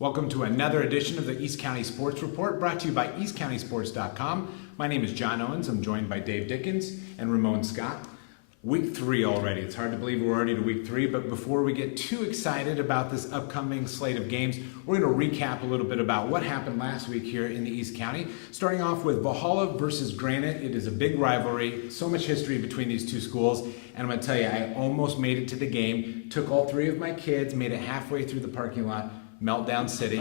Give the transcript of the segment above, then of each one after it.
Welcome to another edition of the East County Sports Report, brought to you by eastcountysports.com. My name is John Owens. I'm joined by Dave Dickens and Ramon Scott. Week 3 already. It's hard to believe we're already to week 3, but before we get too excited about this upcoming slate of games, we're going to recap a little bit about what happened last week here in the East County. Starting off with Valhalla versus Granite. It is a big rivalry, so much history between these two schools, and I'm going to tell you, I almost made it to the game, took all 3 of my kids, made it halfway through the parking lot, Meltdown City,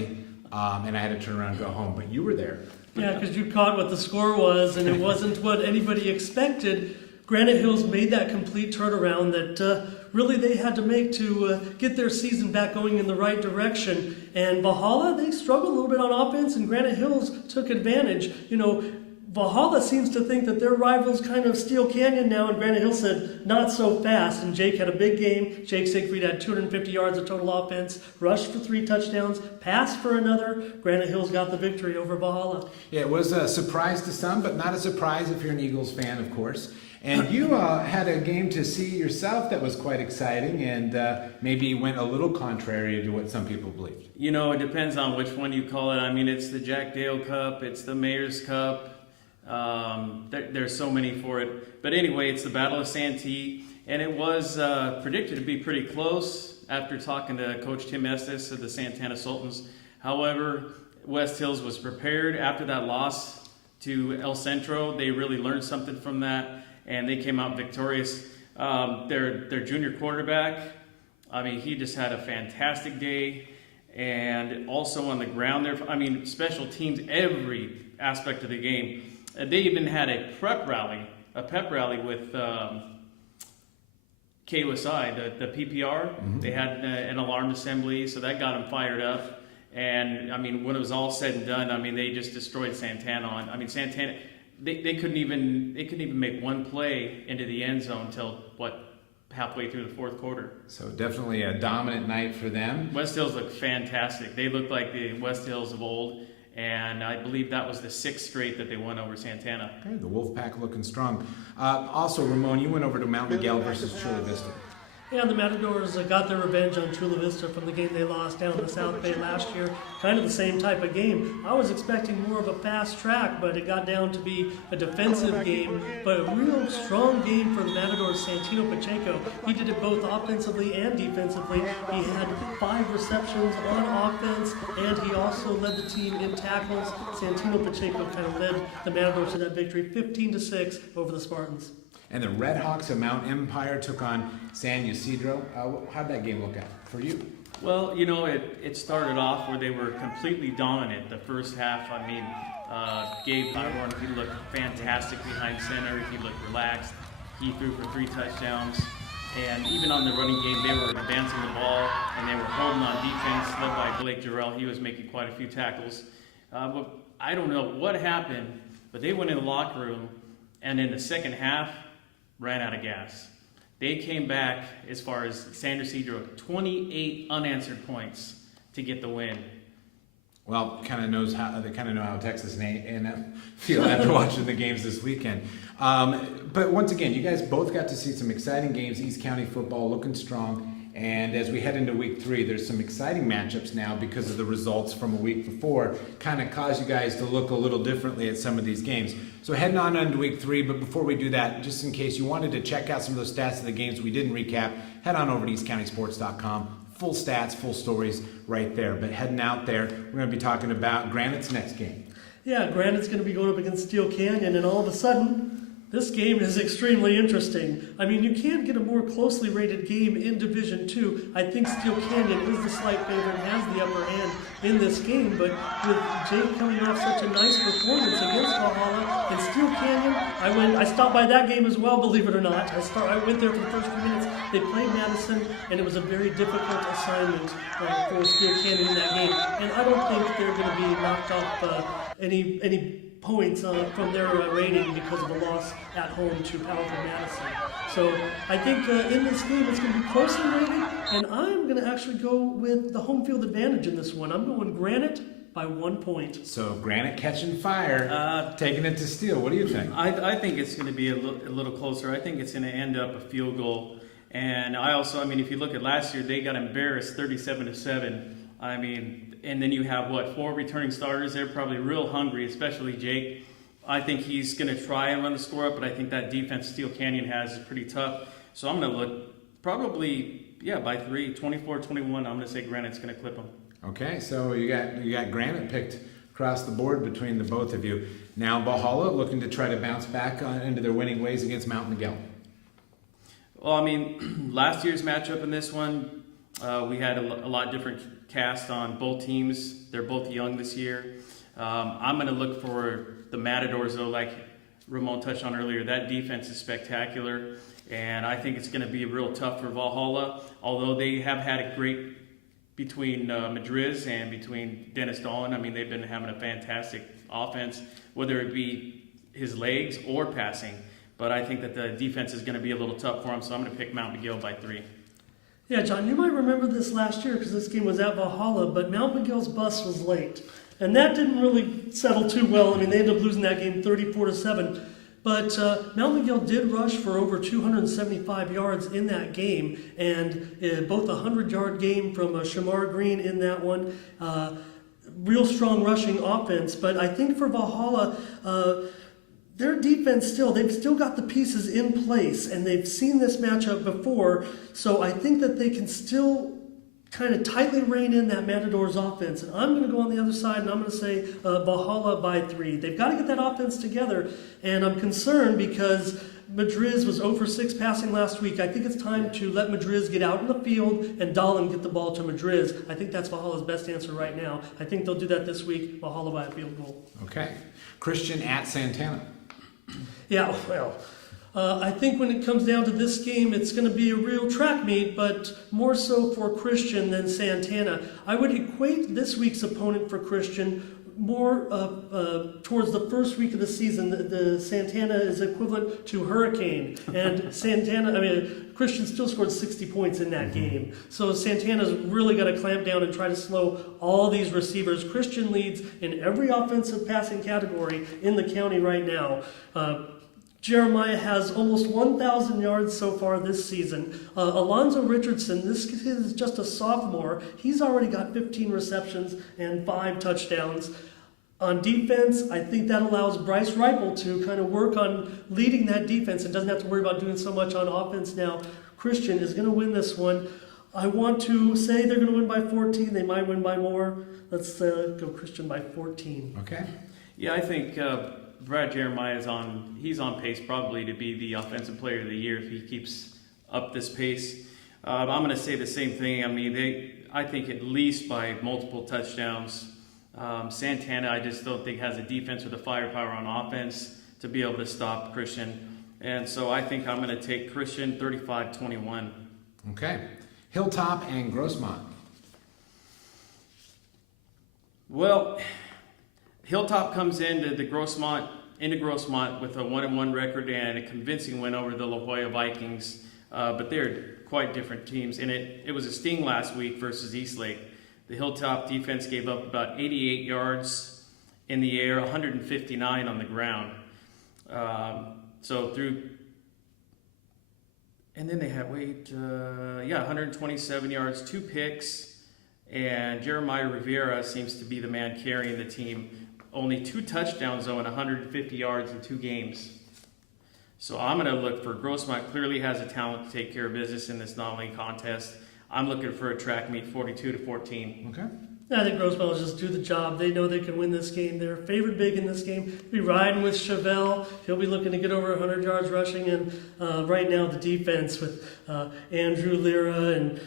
and I had to turn around and go home, but you were there. Yeah, because you caught what the score was, and it wasn't what anybody expected. Granite Hills made that complete turnaround that really they had to make to get their season back going in the right direction. And Valhalla, they struggled a little bit on offense, and Granite Hills took advantage. You know, Valhalla seems to think that their rival's kind of Steel Canyon now, and Granite Hills said, not so fast. And Jake had a big game. Jake Siegfried had 250 yards of total offense, rushed for 3 touchdowns, passed for another. Granite Hills got the victory over Valhalla. Yeah, it was a surprise to some, but not a surprise if you're an Eagles fan, of course. And you had a game to see yourself that was quite exciting and maybe went a little contrary to what some people believed. You know, it depends on which one you call it. I mean, it's the Jack Dale Cup, it's the Mayor's Cup. There's so many for it. But anyway, it's the Battle of Santee, and it was predicted to be pretty close after talking to Coach Tim Estes of the Santana Sultans. However, West Hills was prepared after that loss to El Centro. They really learned something from that, and they came out victorious. Their junior quarterback, I mean, he just had a fantastic day. And also on the ground there, I mean, special teams, every aspect of the game. They even had a pep rally with KUSI, the PPR. Mm-hmm. They had an alarm assembly, so that got them fired up. And I mean, when it was all said and done, I mean, they just destroyed Santana. Santana, they couldn't even make one play into the end zone until halfway through the fourth quarter. So definitely a dominant night for them. West Hills looked fantastic. They looked like the West Hills of old. And I believe that was the 6th straight that they won over Santana. Okay, the Wolfpack looking strong. Also, Ramon, you went over to Mount Miguel versus Chula Vista. Yeah, the Matadors got their revenge on Chula Vista from the game they lost down in the South Bay last year. Kind of the same type of game. I was expecting more of a fast track, but it got down to be a defensive game. But a real strong game for the Matadors, Santino Pacheco. He did it both offensively and defensively. He had 5 receptions on offense, and he also led the team in tackles. Santino Pacheco kind of led the Matadors to that victory, 15-6 over the Spartans. And the Red Hawks of Mount Empire took on San Ysidro. How'd that game look for you? Well, you know, it started off where they were completely dominant the first half. I mean, Gabe Byron, he looked fantastic behind center. He looked relaxed. He threw for 3 touchdowns. And even on the running game, they were advancing the ball, and they were holding on defense, led by Blake Jarrell. He was making quite a few tackles. But I don't know what happened, but they went in the locker room, and in the second half, ran out of gas. They came back, as far as San Ysidro, 28 unanswered points to get the win. Well, they kind of know how Texas A&M feel after watching the games this weekend. But once again, you guys both got to see some exciting games. East County football looking strong. And as we head into week 3, there's some exciting matchups now because of the results from a week before. Kind of cause you guys to look a little differently at some of these games. So heading on into week 3, but before we do that, just in case you wanted to check out some of those stats of the games we didn't recap, head on over to eastcountysports.com. Full stats, full stories right there. But heading out there, we're going to be talking about Granite's next game. Yeah, Granite's going to be going up against Steel Canyon, and all of a sudden, this game is extremely interesting. I mean, you can't get a more closely rated game in Division II. I think Steel Canyon is the slight favorite and has the upper hand in this game, but with Jake coming off such a nice performance against Valhalla and Steel Canyon, I stopped by that game as well, believe it or not. I went there for the first few minutes. They played Madison, and it was a very difficult assignment for Steel Canyon in that game. And I don't think they're going to be knocked off any points from their rating because of a loss at home to Powerful Madison. So I think in this game it's going to be closely rated, and I'm going to actually go with the home field advantage in this one. I'm going Granite by 1 point. So Granite catching fire, taking it to Steel. What do you think? I think it's going to be a little closer. I think it's going to end up a field goal. And I mean, if you look at last year, they got embarrassed 37-7. I mean, and then you have, 4 returning starters. They're probably real hungry, especially Jake. I think he's going to try and run the score up, but I think that defense Steel Canyon has is pretty tough. So I'm going to look probably, by 3, 24-21. I'm going to say Granite's going to clip them. Okay, so you got Granite picked across the board between the both of you. Now Valhalla looking to try to bounce back into their winning ways against Mount Miguel. Well, I mean, last year's matchup in this one, we had a lot different cast on both teams. They're both young this year. I'm going to look for the Matadors, though, like Ramon touched on earlier. That defense is spectacular, and I think it's going to be real tough for Valhalla, although they have had a great between Madriz and between Dennis Dolan. I mean, they've been having a fantastic offense, whether it be his legs or passing. But I think that the defense is going to be a little tough for him, so I'm going to pick Mount Miguel by 3. Yeah, John, you might remember this last year because this game was at Valhalla, but Mount Miguel's bus was late. And that didn't really settle too well. I mean, they ended up losing that game 34-7. But Mount Miguel did rush for over 275 yards in that game, and both a 100-yard game from Shamar Green in that one. Real strong rushing offense. But I think for Valhalla, their defense they've still got the pieces in place, and they've seen this matchup before, so I think that they can still kind of tightly rein in that Matadors offense. And I'm going to go on the other side, and I'm going to say Valhalla by 3. They've got to get that offense together, and I'm concerned because Madriz was 0 for 6 passing last week. I think it's time to let Madriz get out in the field and Dahlin get the ball to Madriz. I think that's Valhalla's best answer right now. I think they'll do that this week, Valhalla by a field goal. Okay. Christian at Santana. Yeah, well, I think when it comes down to this game, it's going to be a real track meet, but more so for Christian than Santana. I would equate this week's opponent for Christian more towards the first week of the season. The Santana is equivalent to Hurricane, and Christian still scored 60 points in that game. So Santana's really got to clamp down and try to slow all these receivers. Christian leads in every offensive passing category in the county right now. Jeremiah has almost 1,000 yards so far this season. Alonzo Richardson, this is just a sophomore. He's already got 15 receptions and 5 touchdowns. On defense, I think that allows Bryce Reipel to kind of work on leading that defense and doesn't have to worry about doing so much on offense now. Christian is going to win this one. I want to say they're going to win by 14. They might win by more. Let's go Christian by 14. Okay. Yeah, I think Brad Jeremiah he's on pace probably to be the offensive player of the year if he keeps up this pace. I'm going to say the same thing. I mean, I think at least by multiple touchdowns. Santana, I just don't think has a defense or the firepower on offense to be able to stop Christian. And so I think I'm going to take Christian 35-21. Okay. Hilltop and Grossmont. Well, Hilltop comes into Grossmont with a 1-1 record and a convincing win over the La Jolla Vikings. But they're quite different teams. And it was a sting last week versus Eastlake. The Hilltop defense gave up about 88 yards in the air, 159 on the ground. And then they had 127 yards, 2 picks, and Jeremiah Rivera seems to be the man carrying the team. Only 2 touchdowns, though, and 150 yards in 2 games. So I'm going to look for Grossmont. Clearly has a talent to take care of business in this non-league contest. I'm looking for a track meet, 42-14. Okay. I think Grossmont will just do the job. They know they can win this game. They're favored big in this game. Be riding with Chevelle. He'll be looking to get over 100 yards rushing. And right now the defense with Andrew Lira and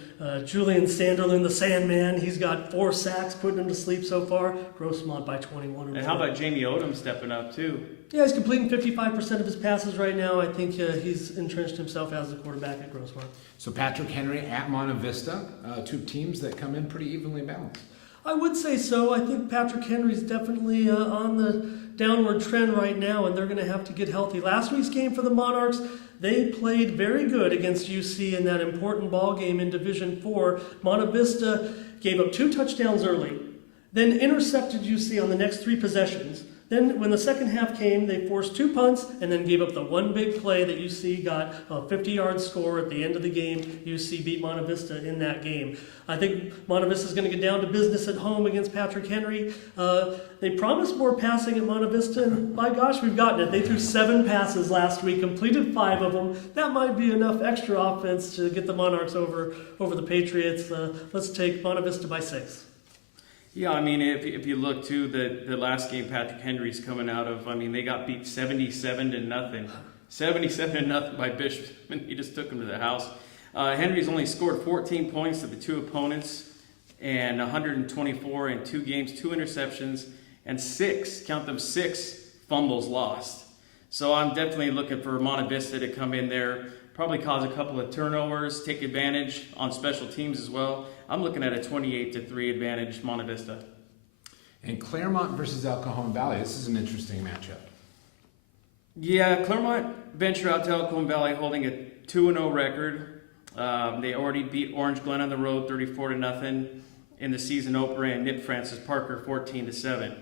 Julian Sanderlin, the Sandman. He's got 4 sacks, putting him to sleep so far. Grossmont by 21. And how about Jamie Odom stepping up too? Yeah, he's completing 55% of his passes right now. I think he's entrenched himself as the quarterback at Grossmont. So Patrick Henry at Monte Vista, 2 teams that come in pretty evenly balanced. I would say so. I think Patrick Henry's definitely on the downward trend right now, and they're going to have to get healthy. Last week's game for the Monarchs, they played very good against UC in that important ball game in Division 4. Monte Vista gave up 2 touchdowns early, then intercepted UC on the next 3 possessions, Then when the second half came, they forced 2 punts and then gave up the one big play that UC got a 50-yard score at the end of the game. UC beat Monte Vista in that game. I think Monte Vista is going to get down to business at home against Patrick Henry. They promised more passing at Monte Vista, and by gosh, we've gotten it. They threw 7 passes last week, completed 5 of them. That might be enough extra offense to get the Monarchs over the Patriots. Let's take Monte Vista by 6. Yeah, I mean, if you look to the last game Patrick Henry's coming out of, I mean, they got beat 77-0. 77-0 by Bishop, and he just took them to the house. Henry's only scored 14 points to the 2 opponents and 124 in 2 games, 2 interceptions, and 6 fumbles lost. So I'm definitely looking for Monte Vista to come in there, probably cause a couple of turnovers, take advantage on special teams as well. I'm looking at a 28-3 advantage Monte Vista. And Claremont versus El Cajon Valley. This is an interesting matchup. Yeah, Claremont venture out to El Cajon Valley holding a 2-0 record. They already beat Orange Glen on the road 34-0 in the season opener and nipped Francis Parker 14-7.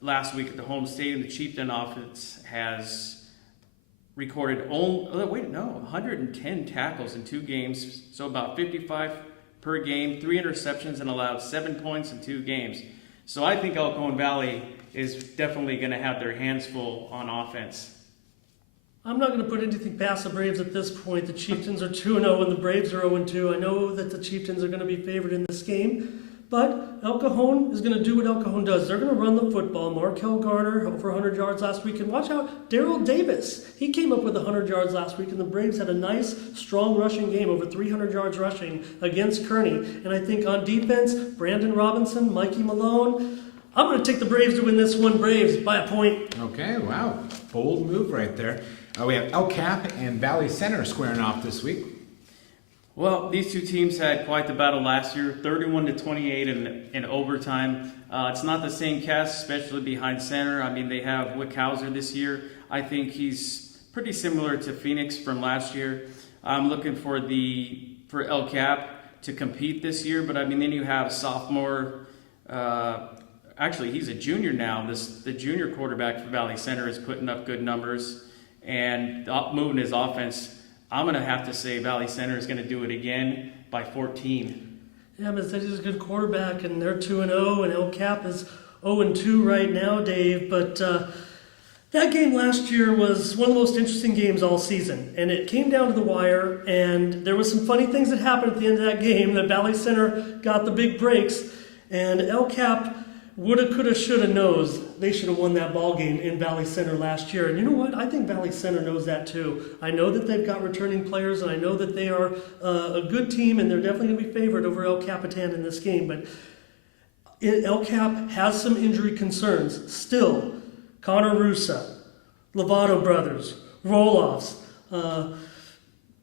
Last week at the home stadium, the Chieftain offense has recorded 110 tackles in 2 games, so about 55 per game, 3 interceptions, and allowed 7 points in 2 games. So I think El Cajon Valley is definitely going to have their hands full on offense. I'm not going to put anything past the Braves at this point. The Chieftains are 2-0 and the Braves are 0-2. I know that the Chieftains are going to be favored in this game, but El Cajon is going to do what El Cajon does. They're going to run the football. Markel Garner over 100 yards last week. And watch out, Daryl Davis. He came up with 100 yards last week, and the Braves had a nice, strong rushing game, over 300 yards rushing against Kearney. And I think on defense, Brandon Robinson, Mikey Malone. I'm going to take the Braves to win this one. Braves by a point. Okay, wow. Bold move right there. We have El Cap and Valley Center squaring off this week. Well, these 2 teams had quite the battle last year, 31-28 in overtime. It's not the same cast, especially behind center. I mean, they have Wickhauser this year. I think he's pretty similar to Phoenix from last year. I'm looking for El Cap to compete this year, but I mean, then you have sophomore. Actually, he's a junior now. The junior quarterback for Valley Center is putting up good numbers and moving his offense. I'm going to have to say Valley Center is going to do it again by 14. Yeah, but he's a good quarterback, and they're 2-0, and El Cap is 0-2 right now, Dave. But that game last year was one of the most interesting games all season, and it came down to the wire, and there was some funny things that happened at the end of that game. The Valley Center got the big breaks, and El Cap woulda, coulda, shoulda knows they should have won that ball game in Valley Center last year. And you know what? I think Valley Center knows that too. I know that they've got returning players, and I know that they are a good team, and they're definitely going to be favored over El Capitan in this game. But El Cap has some injury concerns still. Connor Russa, Lovato brothers, Roloffs,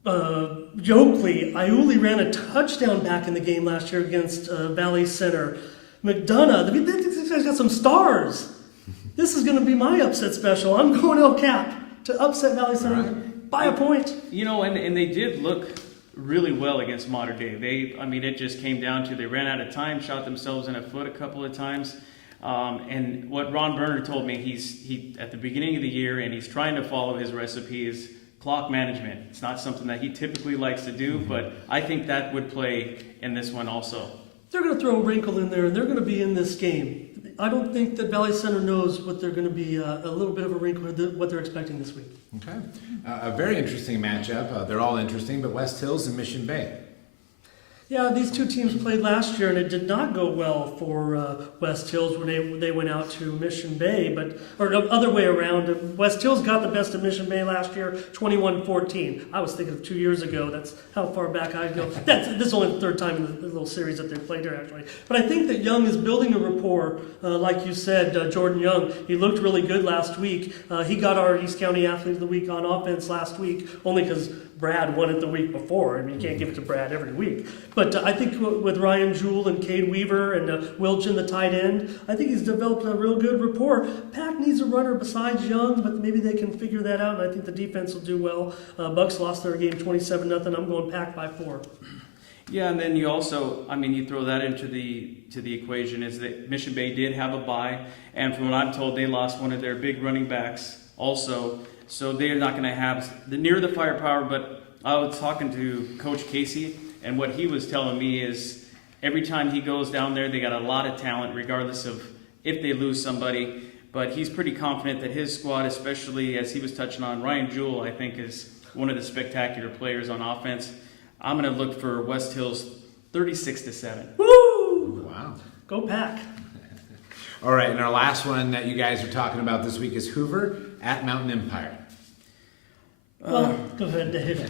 Yoakley, Iuli ran a touchdown back in the game last year against Valley Center. McDonough, these guys got some stars. This is going to be my upset special. I'm going El Cap to upset Valley Center by a point. You know, and they did look really well against Mater Dei. It just came down to they ran out of time, shot themselves in the foot a couple of times. And what Ron Berner told me, he at the beginning of the year, and he's trying to follow his recipe, is clock management. It's not something that he typically likes to do, but I think that would play in this one also. They're going to throw a wrinkle in there, and they're going to be in this game. I don't think that Valley Center knows what they're going to be, a little bit of a wrinkle, what they're expecting this week. Okay. A very interesting matchup. They're all interesting, but West Hills and Mission Bay. Yeah, these 2 teams played last year, and it did not go well for West Hills when they went out to Mission Bay, or the other way around. West Hills got the best of Mission Bay last year, 21-14. I was thinking of 2 years ago. That's how far back I go. This is only the 3rd time in the little series that they've played here, actually. But I think that Young is building a rapport, like you said, Jordan Young. He looked really good last week. He got our East County Athlete of the Week on offense last week, only because Brad won it the week before. I mean, you can't give it to Brad every week. But I think with Ryan Jewell and Cade Weaver and Wilchin, the tight end, I think he's developed a real good rapport. Pack needs a runner besides Young, but maybe they can figure that out, and I think the defense will do well. Bucks lost their game 27-0. I'm going Pack by 4. Yeah, and then you also, I mean, you throw that into the equation is that Mission Bay did have a bye, and from what I'm told, they lost one of their big running backs also, so they're not going to have near the firepower. But I was talking to Coach Casey, and what he was telling me is every time he goes down there, they got a lot of talent, regardless of if they lose somebody. But he's pretty confident that his squad, especially as he was touching on, Ryan Jewell, I think is one of the spectacular players on offense. I'm going to look for West Hills 36-7. Woo! Wow. Go Pack. All right, and our last one that you guys are talking about this week is Hoover at Mountain Empire. Well, go ahead, Dave.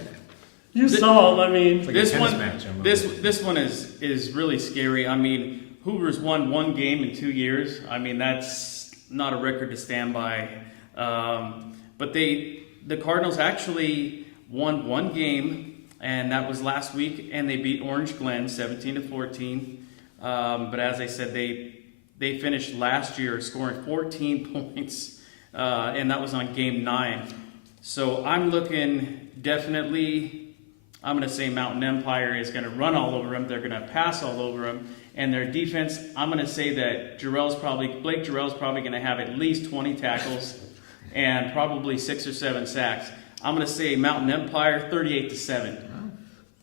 You saw him. I mean, Like This a tennis one, match, almost. this one is really scary. I mean, Hoover's won one game in 2 years. I mean, that's not a record to stand by. But the Cardinals actually won one game, and that was last week, and they beat Orange Glen 17-14. But as I said, they finished last year scoring 14 points, and that was on game 9. So I'm looking definitely. I'm going to say Mountain Empire is going to run all over them. They're going to pass all over them. And their defense, I'm going to say that Blake Jarrell's probably going to have at least 20 tackles and probably 6 or 7 sacks. I'm going to say Mountain Empire 38-7.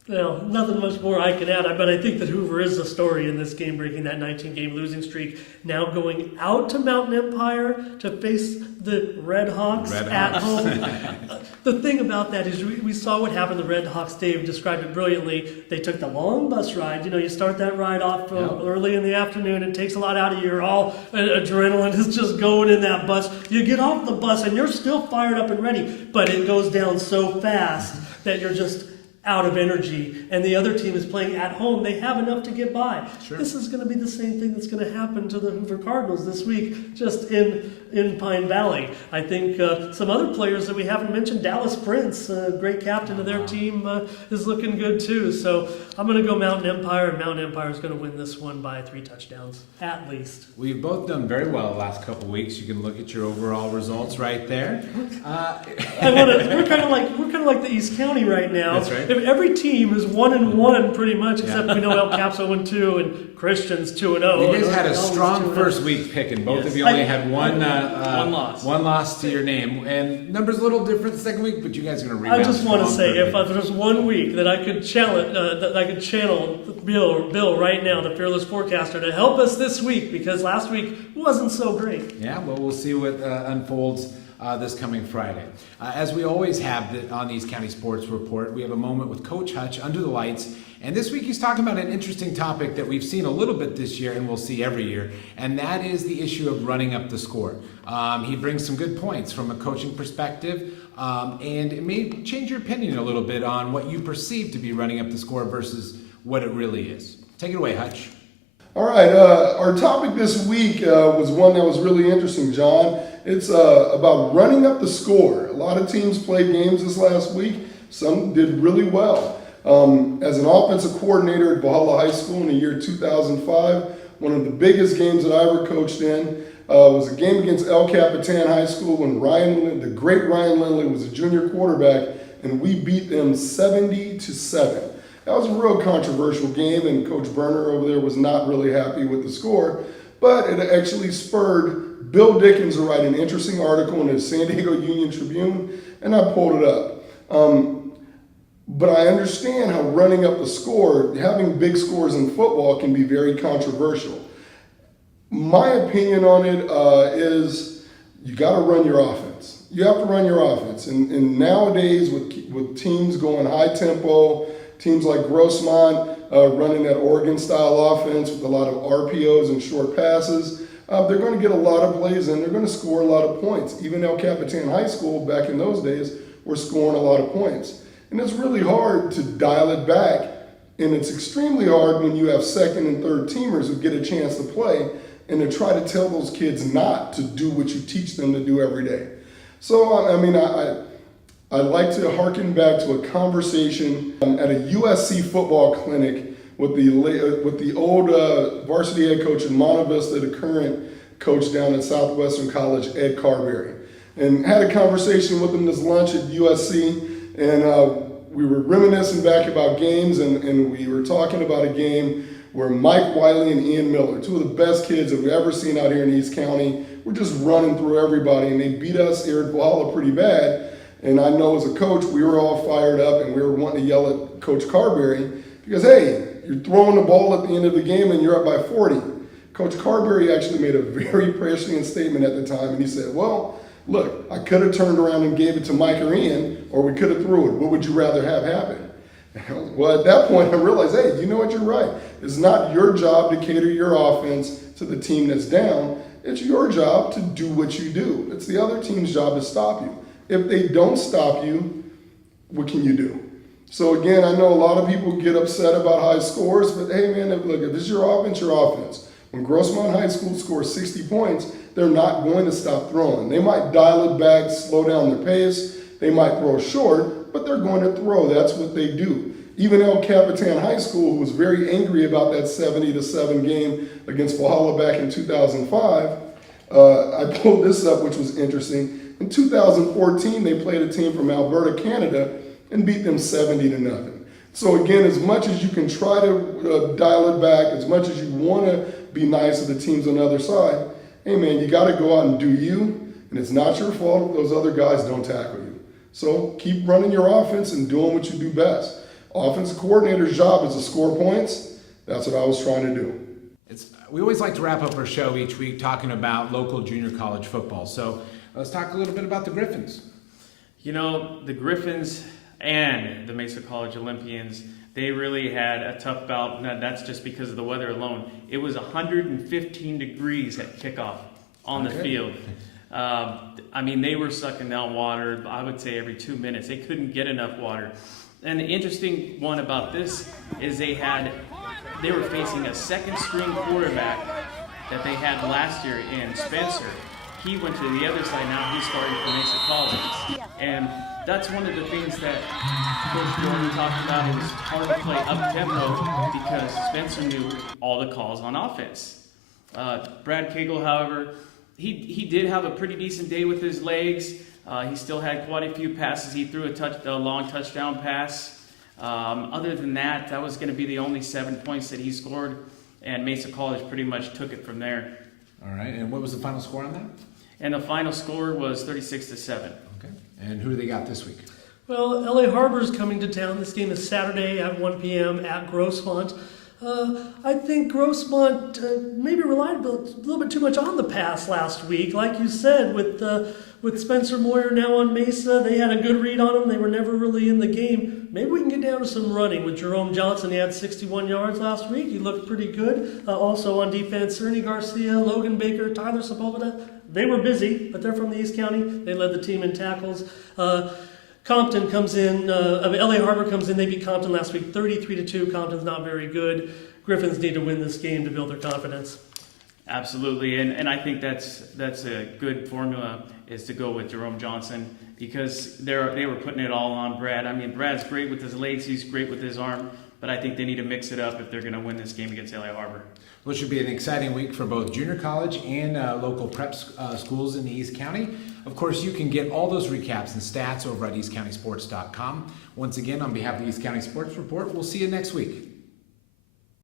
well, nothing much more I can add, but I think that Hoover is the story in this game, breaking that 19-game losing streak. Now going out to Mountain Empire to face the Red Hawks at home. The thing about that is we saw what happened. The Red Hawks, Dave described it brilliantly. They took the long bus ride. You know, you start that ride off early in the afternoon. It takes a lot out of you. All adrenaline is just going in that bus. You get off the bus and you're still fired up and ready, but it goes down so fast that you're just out of energy, and the other team is playing at home. They have enough to get by. Sure. This is going to be the same thing that's going to happen to the Hoover Cardinals this week, just in Pine Valley. I think some other players that we haven't mentioned, Dallas Prince, great captain of their team, is looking good too. So I'm going to go Mountain Empire, and Mountain Empire is going to win this one by 3 touchdowns, at least. We've both done very well the last couple weeks. You can look at your overall results right there. We're kind of like the East County right now. That's right. If every team is 1-1 pretty much, except we know El Cap's 0-2 and Christian's 2-0. You guys had a and strong Ellen's 2-0. first week picking. Both Yes. of you only had one loss. one loss to your name, and numbers a little different the second week, but you guys are going to rebound. I just want to strong say, third if week. there's 1 week that I could channel Bill right now, the fearless forecaster, to help us this week, because last week wasn't so great. Yeah, well, we'll see what unfolds this coming Friday. As we always have on the East County Sports Report, we have a moment with Coach Hutch under the lights. And this week he's talking about an interesting topic that we've seen a little bit this year and we'll see every year, and that is the issue of running up the score. He brings some good points from a coaching perspective, and it may change your opinion a little bit on what you perceive to be running up the score versus what it really is. Take it away, Hutch. All right, our topic this week was one that was really interesting, John. It's about running up the score. A lot of teams played games this last week. Some did really well. As an offensive coordinator at Valhalla High School in the year 2005, one of the biggest games that I ever coached in was a game against El Capitan High School when the great Ryan Lindley was a junior quarterback, and we beat them 70-7. That was a real controversial game, and Coach Berner over there was not really happy with the score, but it actually spurred Bill Dickens to write an interesting article in the San Diego Union Tribune, and I pulled it up. But I understand how running up the score, having big scores in football, can be very controversial. My opinion on it is you got to run your offense. You have to run your offense. And nowadays, with teams going high tempo, teams like Grossmont running that Oregon-style offense with a lot of RPOs and short passes, they're going to get a lot of plays in. They're going to score a lot of points. Even El Capitan High School, back in those days, were scoring a lot of points. And it's really hard to dial it back. And it's extremely hard when you have second and third teamers who get a chance to play and to try to tell those kids not to do what you teach them to do every day. So, I mean, I like to harken back to a conversation at a USC football clinic with the old varsity head coach in Monte Vista, the current coach down at Southwestern College, Ed Carberry. And had a conversation with him this lunch at USC, and we were reminiscing back about games, and we were talking about a game where Mike Wiley and Ian Miller, two of the best kids that we've ever seen out here in East County, were just running through everybody, and they beat us here at Valhalla pretty bad. And I know as a coach, we were all fired up, and we were wanting to yell at Coach Carberry because, hey, you're throwing the ball at the end of the game and you're up by 40. Coach Carberry actually made a very prescient statement at the time, and he said, well, look, I could have turned around and gave it to Mike or Ian, or we could have threw it. What would you rather have happen? Well, at that point, I realized, hey, you know what, you're right. It's not your job to cater your offense to the team that's down. It's your job to do what you do. It's the other team's job to stop you. If they don't stop you, what can you do? So again, I know a lot of people get upset about high scores, but hey man, look, if it's your offense, your offense. When Grossmont High School scores 60 points, they're not going to stop throwing. They might dial it back, slow down their pace. They might throw short, but they're going to throw. That's what they do. Even El Capitan High School, who was very angry about that 70-7 game against Valhalla back in 2005, I pulled this up, which was interesting. In 2014, they played a team from Alberta, Canada, and beat them 70-0. So again, as much as you can try to dial it back, as much as you want to be nice to the teams on the other side, hey man, you got to go out and do you, and it's not your fault if those other guys don't tackle you. So keep running your offense and doing what you do best. Offensive coordinator's job is to score points. That's what I was trying to do. We always like to wrap up our show each week talking about local junior college football. So let's talk a little bit about the Griffins. You know, the Griffins and the Mesa College Olympians, they really had a tough bout. Now, that's just because of the weather alone. It was 115 degrees at kickoff on the field. I mean, they were sucking down water, I would say, every 2 minutes. They couldn't get enough water. And the interesting one about this is they were facing a second-string quarterback that they had last year in Spencer. He went to the other side, now he's starting for Mesa College. And that's one of the things that Coach Jordan talked about. It was hard to play up-tempo because Spencer knew all the calls on offense. Brad Cagle, however, he did have a pretty decent day with his legs. He still had quite a few passes. He threw a long touchdown pass. Other than that, that was going to be the only 7 points that he scored, and Mesa College pretty much took it from there. All right, and what was the final score on that? And the final score was 36-7. Okay, and who do they got this week? Well, LA Harbor's coming to town. This game is Saturday at 1 p.m. at Grossmont. I think Grossmont maybe relied a little bit too much on the pass last week. Like you said, with Spencer Moyer now on Mesa, they had a good read on him. They were never really in the game. Maybe we can get down to some running with Jerome Johnson. He had 61 yards last week. He looked pretty good. Also on defense, Ernie Garcia, Logan Baker, Tyler Sepulveda. They were busy, but they're from the East County. They led the team in tackles. Compton comes in, LA Harbor comes in. They beat Compton last week 33-2. Compton's not very good. Griffins need to win this game to build their confidence. Absolutely, and I think that's a good formula, is to go with Jerome Johnson, because they were putting it all on Brad. I mean, Brad's great with his legs, he's great with his arm, but I think they need to mix it up if they're going to win this game against LA Harbor. Well, it should be an exciting week for both junior college and local prep schools in the East County. Of course, you can get all those recaps and stats over at eastcountysports.com. Once again, on behalf of the East County Sports Report, we'll see you next week.